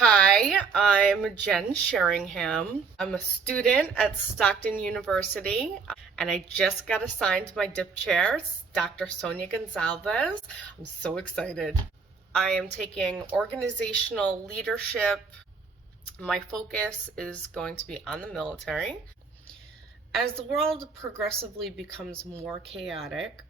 Hi, I'm Jen Sheringham. I'm a student at Stockton University, and I just got assigned my dip chair, Dr. Sonia Gonzalez. I'm so excited. I am taking organizational leadership. My focus is going to be on the military. As the world progressively becomes more chaotic,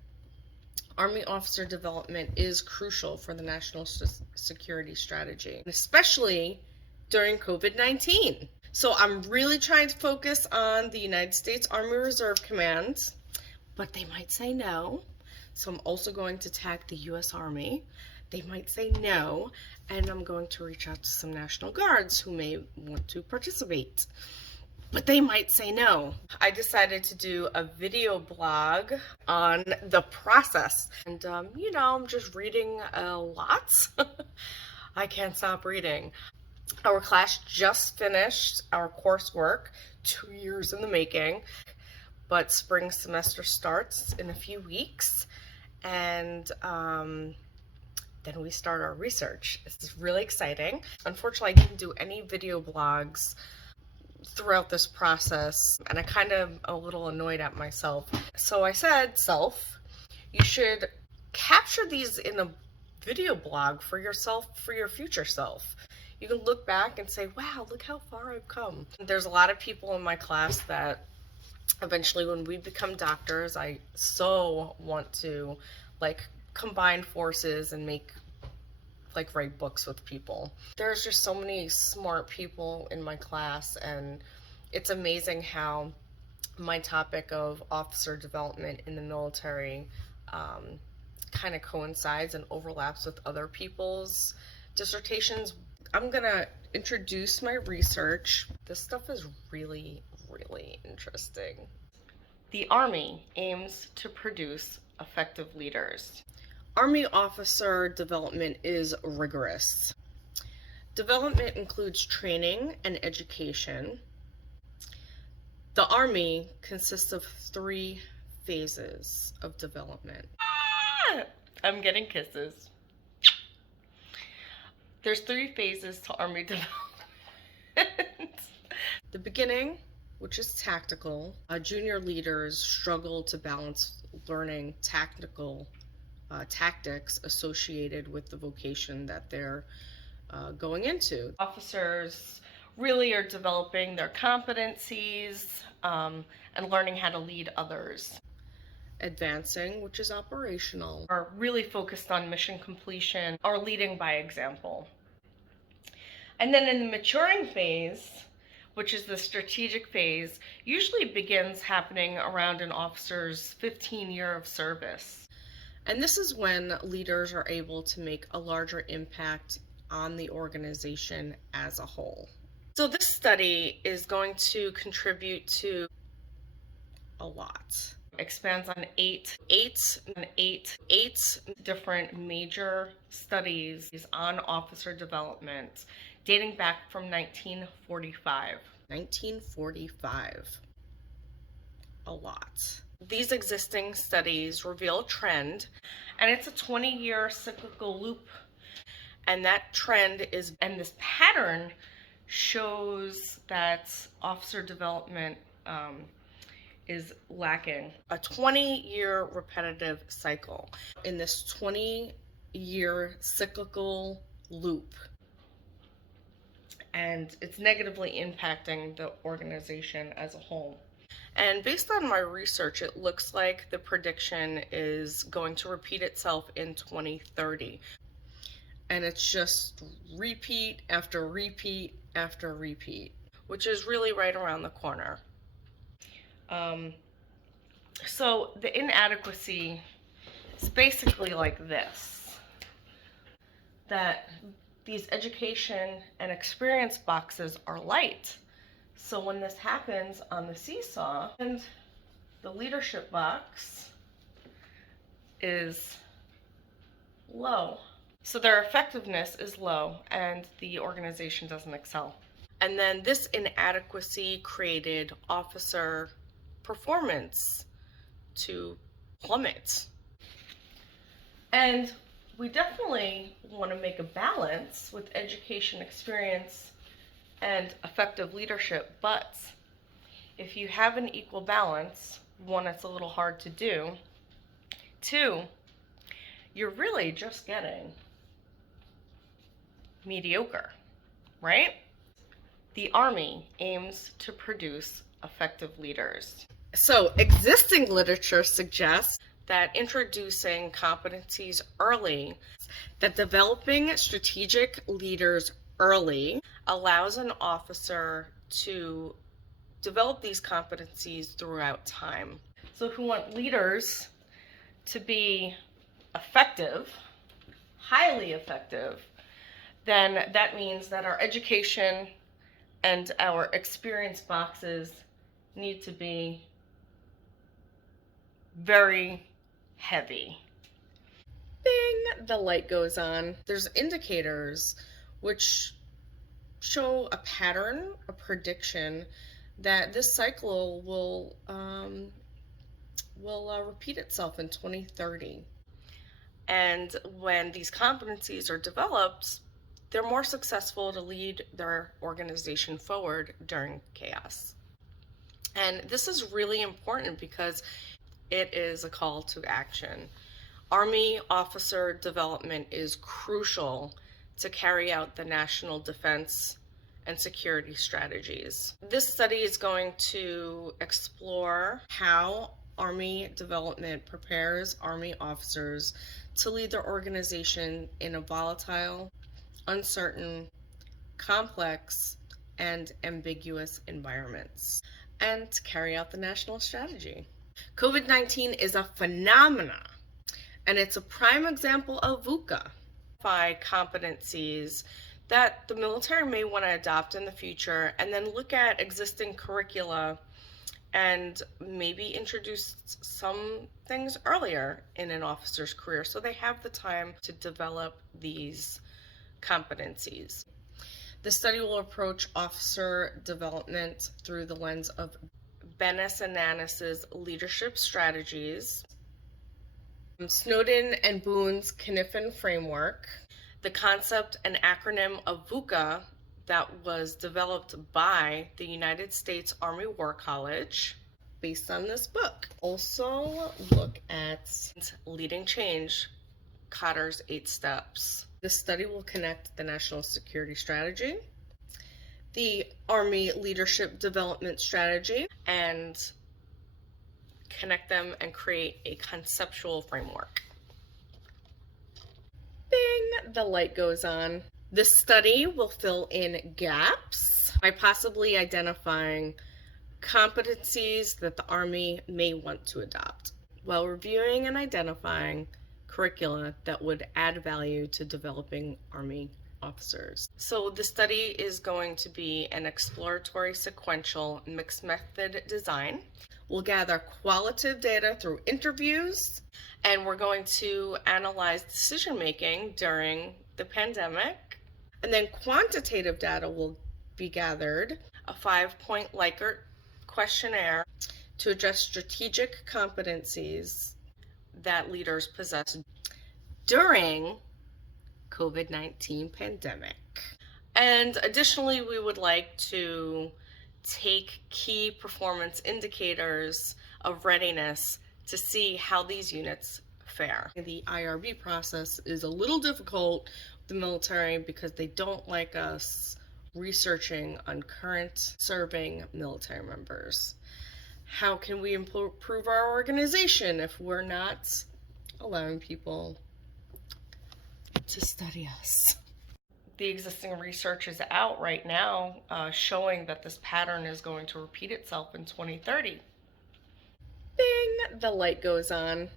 Army officer development is crucial for the national security strategy, especially during COVID-19. So I'm really trying to focus on the United States Army Reserve Command, but they might say no. So I'm also going to tag the US Army. They might say no, and I'm going to reach out to some National Guards who may want to participate, but they might say no. I decided to do a video blog on the process. And, I'm just reading a lot. I can't stop reading. Our class just finished our coursework, 2 years in the making, but spring semester starts in a few weeks. And then we start our research. This is really exciting. Unfortunately, I didn't do any video blogs throughout this process, and I kind of a little annoyed at myself. So I said, you should capture these in a video blog for yourself, for your future self. You can look back and say, wow, look how far I've come. There's a lot of people in my class that eventually when we become doctors, I so want to combine forces and write books with people. There's just so many smart people in my class, and it's amazing how my topic of officer development in the military kind of coincides and overlaps with other people's dissertations. I'm gonna introduce my research. This stuff is really, really interesting. The Army aims to produce effective leaders. Army officer development is rigorous. Development includes training and education. The Army consists of 3 phases of development. I'm getting kisses. There's 3 phases to Army development. The beginning, which is tactical. Junior leaders struggle to balance learning tactics associated with the vocation that they're going into. Officers really are developing their competencies and learning how to lead others. Advancing, which is operational, are really focused on mission completion or leading by example. And then in the maturing phase, which is the strategic phase, usually begins happening around an officer's 15 year of service. And this is when leaders are able to make a larger impact on the organization as a whole. So this study is going to contribute to a lot. Expands on eight different major studies on officer development dating back from 1945. 1945. A lot. These existing studies reveal a trend, and it's a 20-year cyclical loop. And that trend and this pattern shows that officer development is lacking. A 20-year repetitive cycle. In this 20-year cyclical loop, and it's negatively impacting the organization as a whole. And based on my research, it looks like the prediction is going to repeat itself in 2030. And it's just repeat after repeat after repeat, which is really right around the corner. So the inadequacy is basically like this, that these education and experience boxes are light. So when this happens on the seesaw, and the leadership box is low. So their effectiveness is low and the organization doesn't excel. And then this inadequacy created officer performance to plummet. And we definitely want to make a balance with education experience and effective leadership, but if you have an equal balance, one, it's a little hard to do. Two, you're really just getting mediocre, right? The Army aims to produce effective leaders. So, existing literature suggests that introducing competencies early, that developing strategic leaders early allows an officer to develop these competencies throughout time. So if we want leaders to be effective, highly effective, then that means that our education and our experience boxes need to be very heavy. Bing, the light goes on. There's indicators which show a pattern, a prediction that this cycle will repeat itself in 2030. And when these competencies are developed, they're more successful to lead their organization forward during chaos. And this is really important because it is a call to action. Army officer development is crucial to carry out the national defense and security strategies. This study is going to explore how Army development prepares Army officers to lead their organization in a volatile, uncertain, complex, and ambiguous environments, and to carry out the national strategy. COVID-19 is a phenomenon, and it's a prime example of VUCA. Competencies that the military may want to adopt in the future, and then look at existing curricula and maybe introduce some things earlier in an officer's career so they have the time to develop these competencies. The study will approach officer development through the lens of Belanich leadership strategies, Snowden and Boone's Kniffen framework, the concept and acronym of VUCA that was developed by the United States Army War College based on this book. Also look at Leading Change, Cotter's 8 Steps. This study will connect the national security strategy, the Army leadership development strategy, and connect them and create a conceptual framework. Bing, the light goes on. This study will fill in gaps by possibly identifying competencies that the Army may want to adopt, while reviewing and identifying curricula that would add value to developing Army officers. So the study is going to be an exploratory, sequential, mixed method design. We'll gather qualitative data through interviews, and we're going to analyze decision making during the pandemic. And then quantitative data will be gathered, a 5-point Likert questionnaire to address strategic competencies that leaders possess during COVID-19 pandemic. And additionally, we would like to take key performance indicators of readiness to see how these units fare. The IRB process is a little difficult with the military because they don't like us researching on current serving military members. How can we improve our organization if we're not allowing people to study us? The existing research is out right now showing that this pattern is going to repeat itself in 2030. Bing, the light goes on.